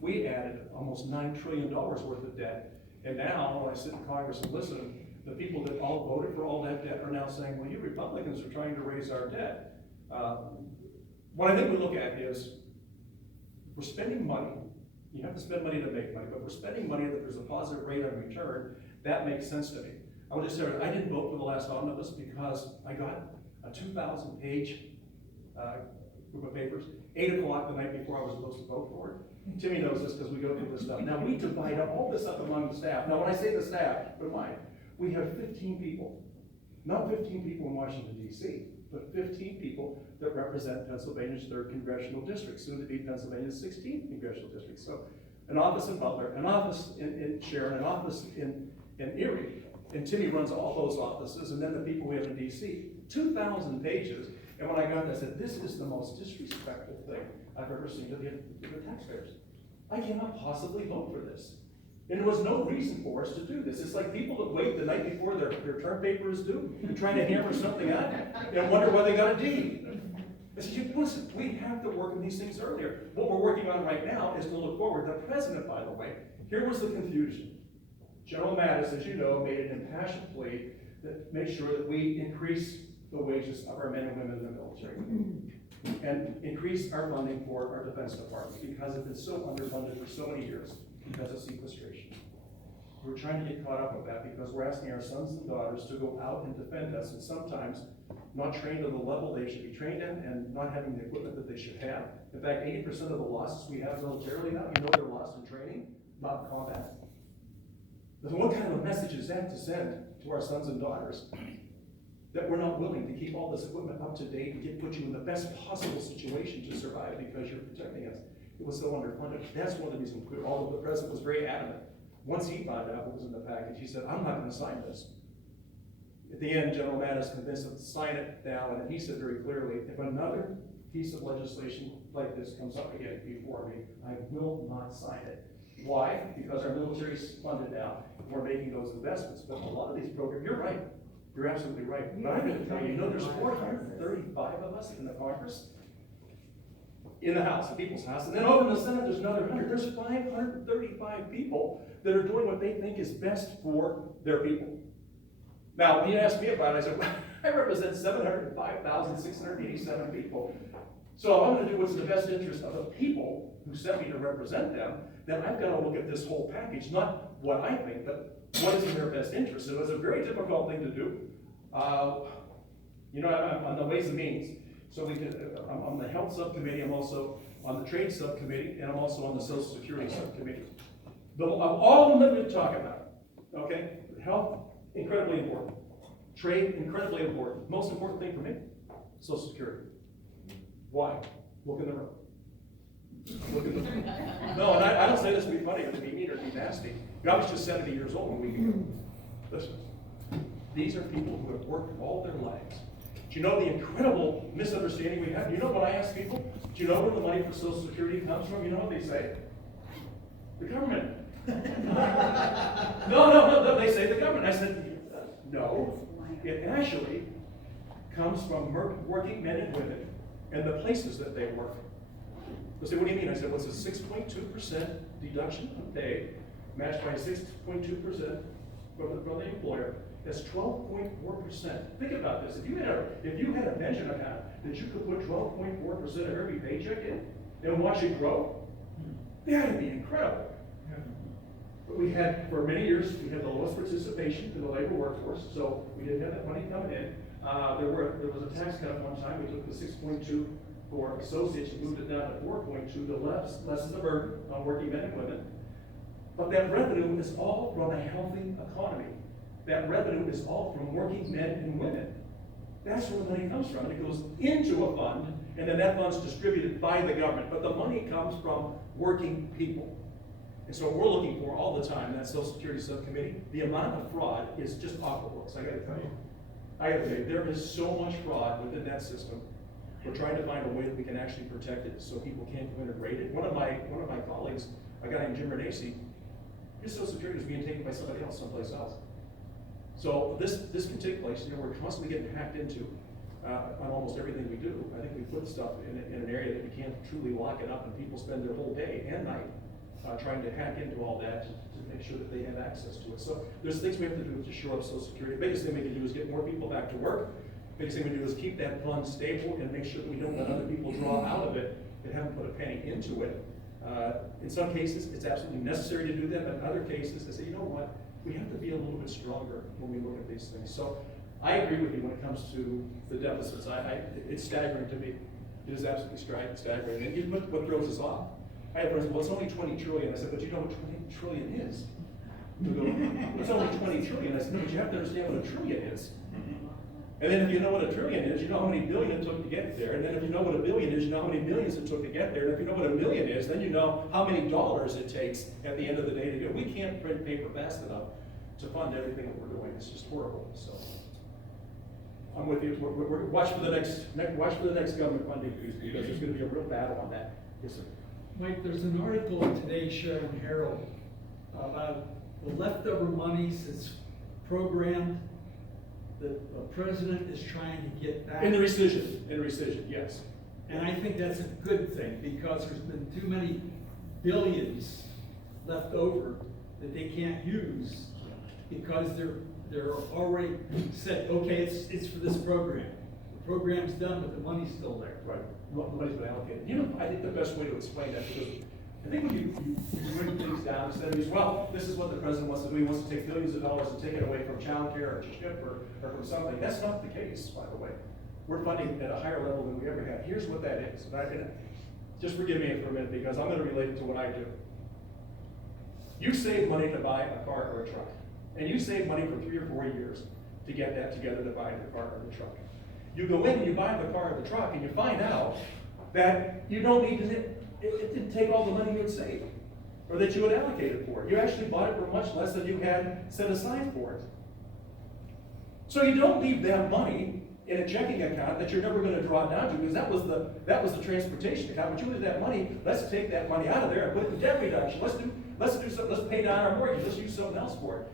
we added almost $9 trillion worth of debt. And now, when I sit in Congress and listen, the people that all voted for all that debt are now saying, well, you Republicans are trying to raise our debt. What I think we look at is, we're spending money. You have to spend money to make money, but we're spending money that there's a positive rate on return. That makes sense to me. I would just say, I didn't vote for the last omnibus because I got a 2,000-page group of papers, 8 o'clock the night before I was supposed to vote for it. Timmy knows this because we go through this stuff. Now, we divide all this up among the staff. Now, when I say the staff, keep in mind, we have 15 people. Not 15 people in Washington, D.C., but 15 people that represent Pennsylvania's 3rd Congressional District, soon to be Pennsylvania's 16th Congressional District. So, an office in Butler, an office in Sharon, an office in Erie, and Timmy runs all those offices, and then the people we have in D.C. 2,000 pages, and when I got there, I said, this is the most disrespectful thing I've ever seen to the taxpayers. I cannot possibly vote for this. And there was no reason for us to do this. It's like people that wait the night before their term paper is due and trying to hammer something out and wonder why they got a D. I said, listen, we have to work on these things earlier. What we're working on right now is to look forward. The president, by the way, here was the confusion. General Mattis, as you know, made an impassioned plea that make sure that we increase the wages of our men and women in the military and increase our funding for our Defense Department because it's been so underfunded for so many years because of sequestration. We're trying to get caught up with that because we're asking our sons and daughters to go out and defend us, and sometimes not trained to the level they should be trained in and not having the equipment that they should have. In fact, 80% of the losses we have militarily now, you know, they're lost in training, not in combat. So what kind of a message is that to send to our sons and daughters? That we're not willing to keep all this equipment up to date and put you in the best possible situation to survive because you're protecting us. It was so underfunded. That's one of the reasons, although the president was very adamant. Once he found out what was in the package, he said, I'm not going to sign this. At the end, General Mattis convinced him to sign it down, and he said very clearly, if another piece of legislation like this comes up again before me, I will not sign it. Why? Because our military is funded now. We're making those investments. But a lot of these programs, you're right. You're absolutely right. But I'm going to tell you, there's 435 of us in the Congress, in the House, the People's House, and then over in the Senate, there's another 100. There's 535 people that are doing what they think is best for their people. Now, when you asked me about it, I said, well, I represent 705,687 people. So if I'm going to do what's in the best interest of the people who sent me to represent them, then I've got to look at this whole package, not what I think, but what is in their best interest. It was a very difficult thing to do. I'm on the Ways and Means. So I'm on the Health Subcommittee, I'm also on the Trade Subcommittee, and I'm also on the Social Security Subcommittee. Of all of them that we talk about, okay, health, incredibly important. Trade, incredibly important. Most important thing for me, Social Security. Why? Look in the room. Look in the room. No, and I don't say this to be funny or to be mean or to be nasty. I was just 70 years old when we began. Listen, these are people who have worked all their lives. Do you know the incredible misunderstanding we have? Do you know what I ask people? Do you know where the money for Social Security comes from? You know what they say? The government. No, they say the government. I said, no, it actually comes from working men and women and the places that they work. They say, what do you mean? I said, well, it's a 6.2% deduction of pay, matched by 6.2% from the employer. That's 12.4%. Think about this. If you had a pension account that you could put 12.4% of every paycheck in and watch it grow, that would be incredible. But we had, for many years, we had the lowest participation in the labor workforce, so we didn't have that money coming in. There was a tax cut at one time. We took the 6.2 for associates and moved it down to 4.2 to lessen the burden on working men and women. But that revenue is all from a healthy economy. That revenue is all from working men and women. That's where the money comes from. It goes into a fund, and then that fund's distributed by the government. But the money comes from working people. And so what we're looking for all the time, that Social Security Subcommittee, the amount of fraud is just off the books. I gotta tell you, there is so much fraud within that system. We're trying to find a way that we can actually protect it so people can't go in and raid it. One of my colleagues, a guy named Jim Renacci, your social security is being taken by somebody else someplace else. So this can take place, we're constantly getting hacked into, on almost everything we do. I think we put stuff in an area that we can't truly lock it up, and people spend their whole day and night, trying to hack into all that to make sure that they have access to it. So there's things we have to do to shore up social security. The biggest thing we can do is get more people back to work. Biggest thing we do is keep that fund stable and make sure that we don't let other people draw out of it that haven't put a penny into it. In some cases, it's absolutely necessary to do that, but in other cases, they say, you know what, we have to be a little bit stronger when we look at these things. So I agree with you when it comes to the deficits. It's staggering to me. It is absolutely staggering. And you look what throws us off. I have friends, well, it's only 20 trillion. I said, but you know what 20 trillion is? They go, it's only 20 trillion. I said, no, but you have to understand what a trillion is. And then if you know what a trillion is, you know how many billion it took to get there. And then if you know what a billion is, you know how many millions it took to get there. And if you know what a million is, then you know how many dollars it takes at the end of the day to do it. We can't print paper fast enough to fund everything that we're doing. It's just horrible. So I'm with you. Watch for the next government funding piece, because there's going to be a real battle on that. Yes, sir. Mike, there's an article in today's Sharon Herald about the leftover monies that's programmed that the president is trying to get back. In rescission, yes. And I think that's a good thing, because there's been too many billions left over that they can't use because they're already said, okay, it's for this program. The program's done, but the money's still there. Right. The money's been allocated. You know, I think the best way to explain that, because I think when you bring things down, instead of, well, this is what the president wants to do. He wants to take billions of dollars and take it away from child care or CHIP or from something. That's not the case, by the way. We're funding at a higher level than we ever have. Here's what that is. And just forgive me for a minute, because I'm going to relate it to what I do. You save money to buy a car or a truck. And you save money for 3 or 4 years to get that together to buy the car or the truck. You go in and you buy the car or the truck, and you find out that you don't need to, it didn't take all the money you had saved, or that you had allocated for it. You actually bought it for much less than you had set aside for it. So you don't leave that money in a checking account that you're never going to draw down to, because that was the transportation account. But you leave that money, let's take that money out of there and put it in debt reduction. Let's do something, let's pay down our mortgage, let's use something else for it.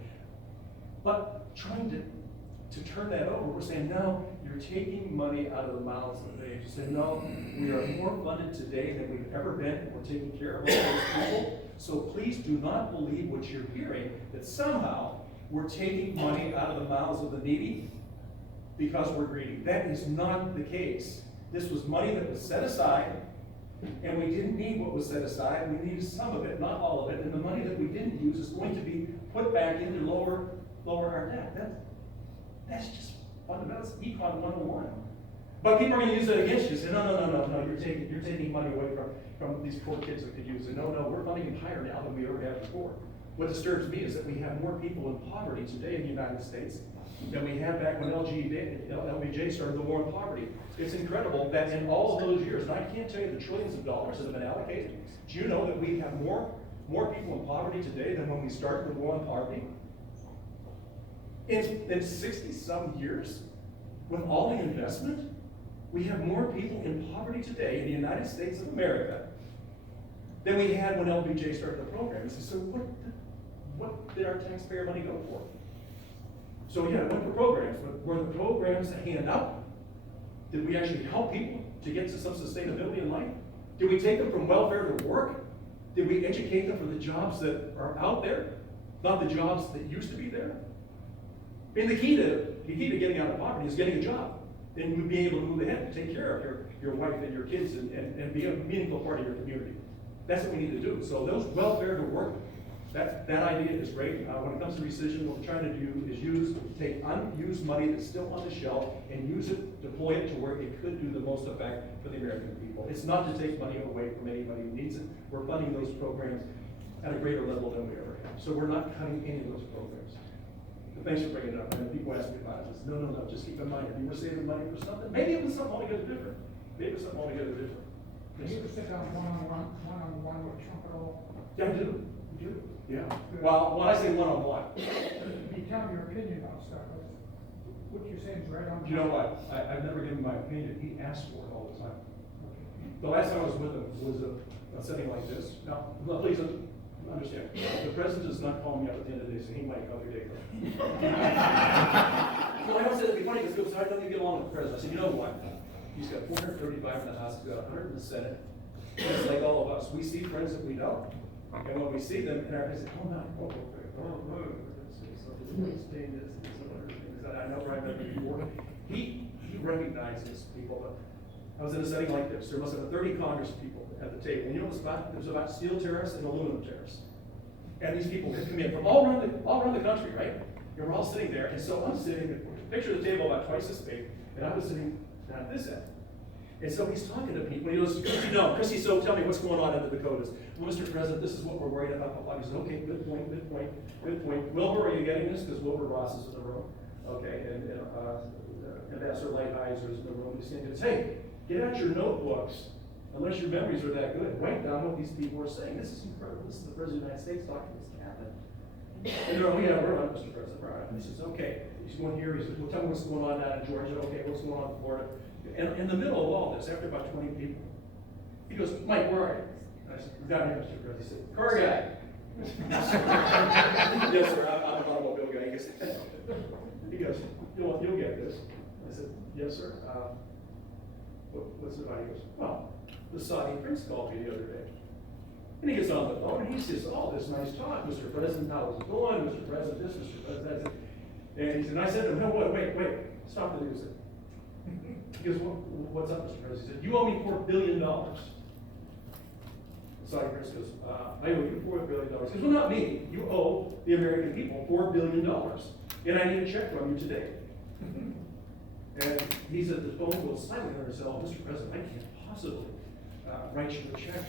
But trying to turn that over, we're saying, no, you're taking money out of the mouths of the babes. You say, no, we are more funded today than we've ever been, and we're taking care of all those people. So please do not believe what you're hearing, that somehow we're taking money out of the mouths of the needy because we're greedy. That is not the case. This was money that was set aside, and we didn't need what was set aside. We needed some of it, not all of it. And the money that we didn't use is going to be put back in to lower our debt. That's just fundamental. It's Econ 101. But people are going to use it against you. Say, no, you're taking money away from these poor kids that could use it. No, we're funding it higher now than we ever have before. What disturbs me is that we have more people in poverty today in the United States than we had back when LBJ started the war on poverty. It's incredible that in all of those years, and I can't tell you the trillions of dollars that have been allocated, do you know that we have more people in poverty today than when we started the war on poverty? In 60-some years, with all the investment, we have more people in poverty today in the United States of America than we had when LBJ started the program. So what did our taxpayer money go for? So yeah, it went for programs, but were the programs a handout? Did we actually help people to get to some sustainability in life? Did we take them from welfare to work? Did we educate them for the jobs that are out there, not the jobs that used to be there? I mean, the key to getting out of poverty is getting a job and being able to move ahead and take care of your wife and your kids and be a meaningful part of your community. That's what we need to do. So those welfare to work, that idea is great. When it comes to rescission, what we're trying to do is take unused money that's still on the shelf and use it, deploy it to where it could do the most effect for the American people. It's not to take money away from anybody who needs it. We're funding those programs at a greater level than we ever have. So we're not cutting any of those programs. But thanks for bringing it up. And people ask me about it. I say, no, just keep in mind, if you were saving money for something, maybe it was something altogether different. Maybe it was something altogether different. Do you sit down one-on-one with Trump at all? Yeah, I do. Yeah. Well, when I say one-on-one, You tell me your opinion about stuff, but what you're saying is right on. you know what? I've never given my opinion. He asks for it all the time. The last time I was with him was a setting like this. Now, please, understand, the president does not call me up at the end of the day, so he might come your day. Well, I said it'd be funny, because I don't think you get along with the president. I said, you know what? He's got 435 in the House, he's got 100 in the Senate. Just like all of us, we see friends that we know. And when we see them, and I say, oh, no, I know where I've been before. He recognizes people, but I was in a setting like this. There must have been 30 Congress people at the table. And you know what it was about? It was about steel tariffs and aluminum tariffs. And these people had come in from all around the country, right? And we're all sitting there. And so I'm sitting, picture the table about twice this big, and I was sitting at this end. And so he's talking to people, and he goes, Chrissy, so tell me what's going on in the Dakotas. Well, Mr. President, this is what we're worried about. He said, okay, good point. Wilbur, are you getting this? Because Wilbur Ross is in the room. Okay, and Ambassador Lighthizer is in the room. He's saying, hey, get out your notebooks, unless your memories are that good. Write down what these people are saying. This is incredible. This is the President of the United States talking to his cabinet. And they're, oh yeah, we're on, Mr. President. Right. And he says, okay. He's going here. He says, well, tell me what's going on down in Georgia. Okay, what's going on in Florida? And in the middle of all this, after about 20 people, he goes, Mike, where are you? And I said, down here, Mr. President. He said, car guy. Yes, sir, I'm an automobile guy. He goes, you'll get this. I said, yes, sir. What's it about? He goes, well, the Saudi prince called me the other day. And he gets on the phone and he says, oh, this nice talk, Mr. President, how's it going? Mr. President, this, Mr. President, that. And he said, and I said to him, no, wait, stop the music. He goes, what's up, Mr. President? He said, you owe me $4 billion. The Saudi prince goes, I owe you $4 billion. He goes, well, not me. You owe the American people $4 billion. And I need a check from you today. And he said, the phone goes silent on herself. Mr. President, I can't possibly write you a check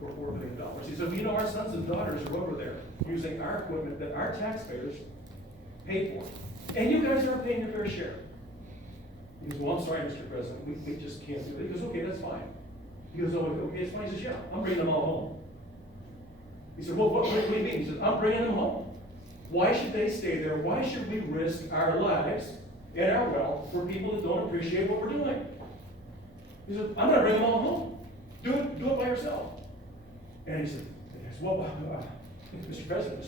for $4 billion. He said, you know, our sons and daughters are over there using our equipment that our taxpayers paid for. And you guys aren't paying your fair share. He goes, well, I'm sorry, Mr. President, we just can't do it. He goes, okay, that's fine. He goes, oh, okay, it's fine. He says, yeah, I'm bringing them all home. He said, well, what do you mean? He said, I'm bringing them home. Why should they stay there? Why should we risk our lives and our wealth for people that don't appreciate what we're doing? He said, I'm going to bring them all home. Do it by yourself. And he said, well, Mr. President,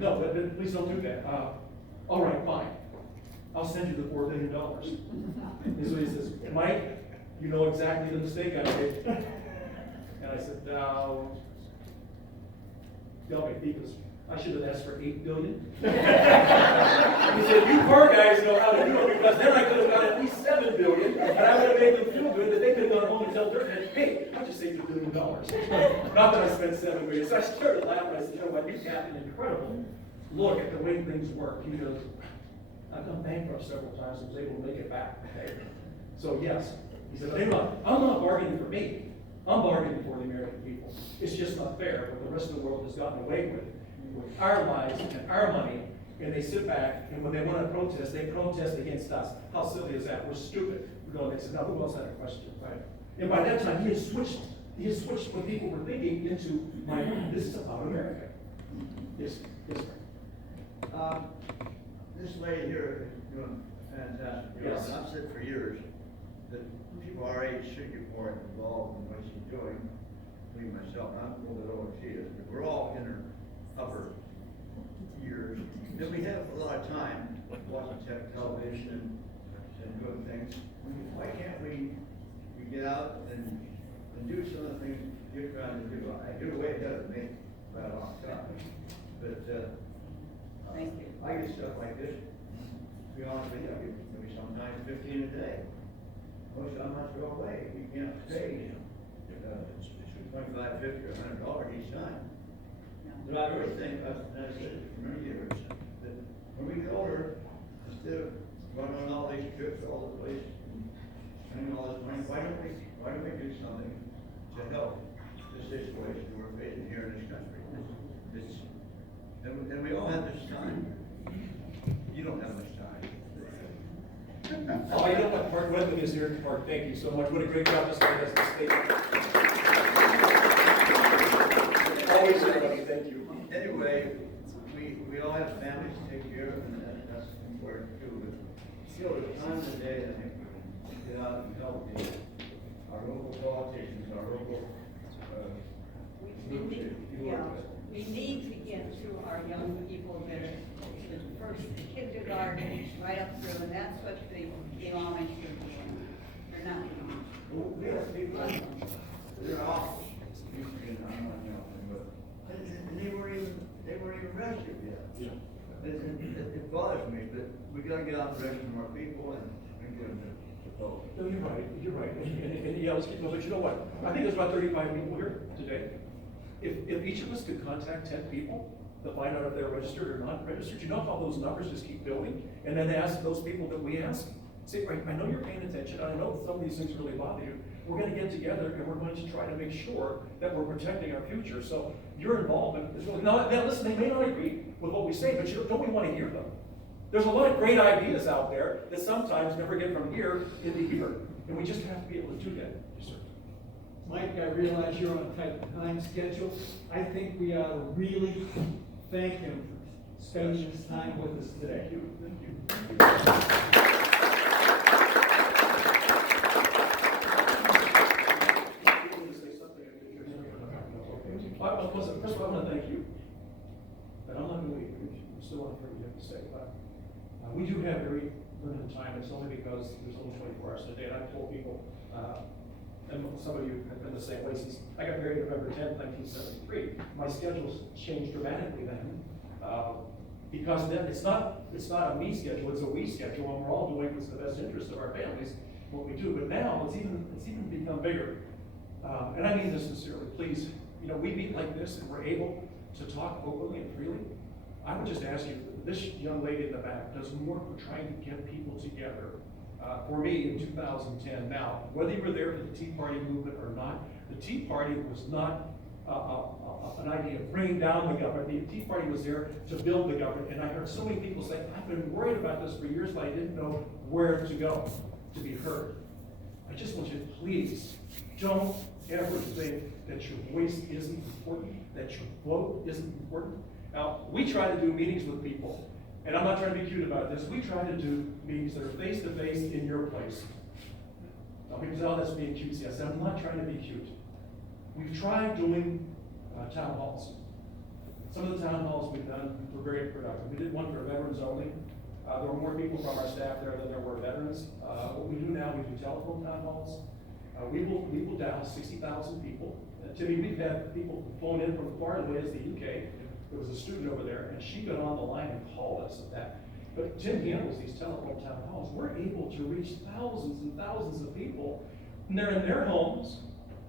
no, please don't do that. All right, fine. I'll send you the $4 billion. And so he says, Mike, you know exactly the mistake I made. And I said, no. Tell me, because I should have asked for $8 billion. He said, you car guys know how to do it, because then I could have got at least $7 billion, and I would have made them feel good that they could have gone home and tell their head, hey, I just saved $1 billion. Not that I spent $7 million. So I started laughing. I said, you know what, you've got an incredible look at the way things work. He goes, I've gone bankrupt several times and was able to make it back. Okay? So yes, he said, but hey, look, I'm not bargaining for me. I'm bargaining for the American people. It's just not fair what the rest of the world has gotten away with our lives and our money, and they sit back, and when they want to protest, they protest against us. How silly is that? We're stupid. We're going, they said, now who else had a question, right? And by that time, he had switched what people were thinking into, this is about America. Yes, sir. This lady here is doing fantastic. Yes. I've said for years that people our age should get more involved in what she's doing. Me, myself, I'm a little bit older than she is, but we're all in her upper years. And we have a lot of time watching television and doing things. Why can't we get out and do some of the things you're trying to do? I do way ahead of me by a long time. But Thank you. I get stuff like this, to be honest with you, I get maybe sometimes 15 a day. Most of them have to go away. You can't stay. $25, $50, or $100 each time. But I really think, as I said for many years, that when we get older, instead of running on all these trips all the place, spending all this money, why don't we do something to help the situation we're facing here in this country? And we all have this time. You don't have much time. Oh, you know what, Mark Wendling is here. Mark, thank you so much. What a great job this man has to state. Always everybody, thank you. Anyway, we all have families to take care of, and that's important too. But still, at the time of the day, I think we can get out and help our local politicians, our local We We need to get to our young people that are to the first kindergarten, right up through, and that's what the Amish are doing. They're not the Amish. Well, yes, people, they're awful. I'm not helping, but, and they weren't even registered yet. Yeah. It bothers me, but we gotta get out and register more people and get them to vote. No, you're right, and yeah, let's keep going, but you know what? I think there's about 35 people here today. If each of us could contact 10 people to find out if they're registered or not registered, you know how those numbers just keep building? And then ask those people that we ask, say, right, I know you're paying attention, I know some of these things really bother you. We're gonna get together and we're going to try to make sure that we're protecting our future. So your involvement is really, now listen, they may not agree with what we say, but don't we wanna hear them? There's a lot of great ideas out there that sometimes never get from here into here, and we just have to be able to do that. Yes, sir. Mike, I realize you're on a tight time schedule. I think we ought to really thank him for spending this time with us today. Thank you. First of all, I want to thank you. But I'm not going to leave. I still want to hear what you have to say. But we do have very limited time. It's only because there's only 24 hours in a day. And I've told people, and some of you have been the same way since I got married November 10th, 1973. My schedule's changed dramatically then. Because then it's not a me schedule, it's a we schedule, and we're all doing what's in the best interest of our families, what we do. But now it's even become bigger. And I mean this sincerely, please. You know, we meet like this and we're able to talk openly and freely. I would just ask you, this young lady in the back does more for trying to get people together. For me in 2010, now, whether you were there for the Tea Party movement or not, the Tea Party was not an idea of bringing down the government. The Tea Party was there to build the government. And I heard so many people say, I've been worried about this for years, but I didn't know where to go to be heard. I just want you to please don't ever think that your voice isn't important, that your vote isn't important. Now, we try to do meetings with people, and I'm not trying to be cute about this. We try to do meetings that are face-to-face in your place. Now, people say, oh, that's being cute. Yes, I'm not trying to be cute. We've tried doing town halls. Some of the town halls we've done were very productive. We did one for veterans only. There were more people from our staff there than there were veterans. What we do now, we do telephone town halls. We will dial 60,000 people. Timmy, we've had people flown in from far away as the UK. There was a student over there, and she got on the line and called us at that. But Tim handles these telephone town halls. We're able to reach thousands and thousands of people, and they're in their homes,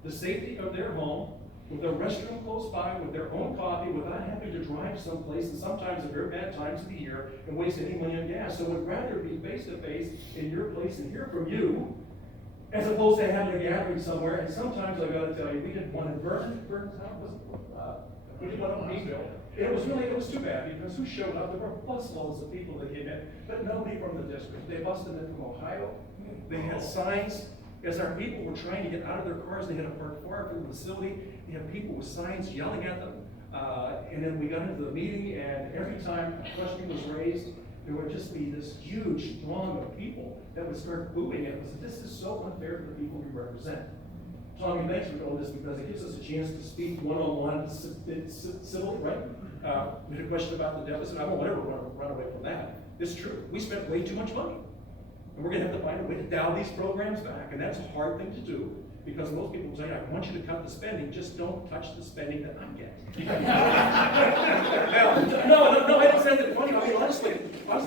the safety of their home, with their restroom close by, with their own coffee, without having to drive someplace, and sometimes at very bad times of the year, and waste any money on gas. So we'd rather be face-to-face in your place and hear from you, as opposed to having a gathering somewhere. And sometimes I gotta tell you, we did one in Vernon's house, we did one in Meadville. It was too bad, because who showed up? There were busloads of people that came in, but nobody from the district. They busted in from Ohio. They had signs. As our people were trying to get out of their cars, they had to park far from the facility. They had people with signs yelling at them. And then we got into the meeting, and every time a question was raised, there would just be this huge throng of people that would start booing it. This is so unfair to the people we represent. Tommy, thanks for doing this, because it gives us a chance to speak one-on-one, civilly, right? We had a question about the deficit. I won't ever run away from that. It's true. We spent way too much money. And we're going to have to find a way to dial these programs back. And that's a hard thing to do, because most people say, I want you to cut the spending, just don't touch the spending that I'm getting. No, I don't say that funny. I mean, honestly,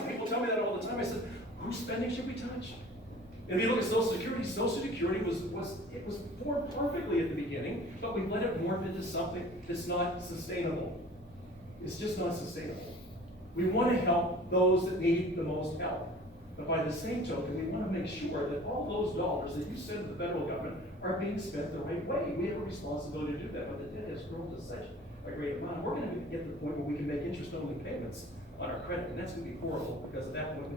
people tell me that all the time. I said, whose spending should we touch? And if you look at Social Security was formed perfectly at the beginning, but we let it morph into something that's not sustainable. It's just not sustainable. We want to help those that need the most help. But by the same token, we want to make sure that all those dollars that you send to the federal government are being spent the right way. We have a responsibility to do that, but the debt has grown to such a great amount. We're going to get to the point where we can make interest-only payments on our credit, and that's going to be horrible, because at that point,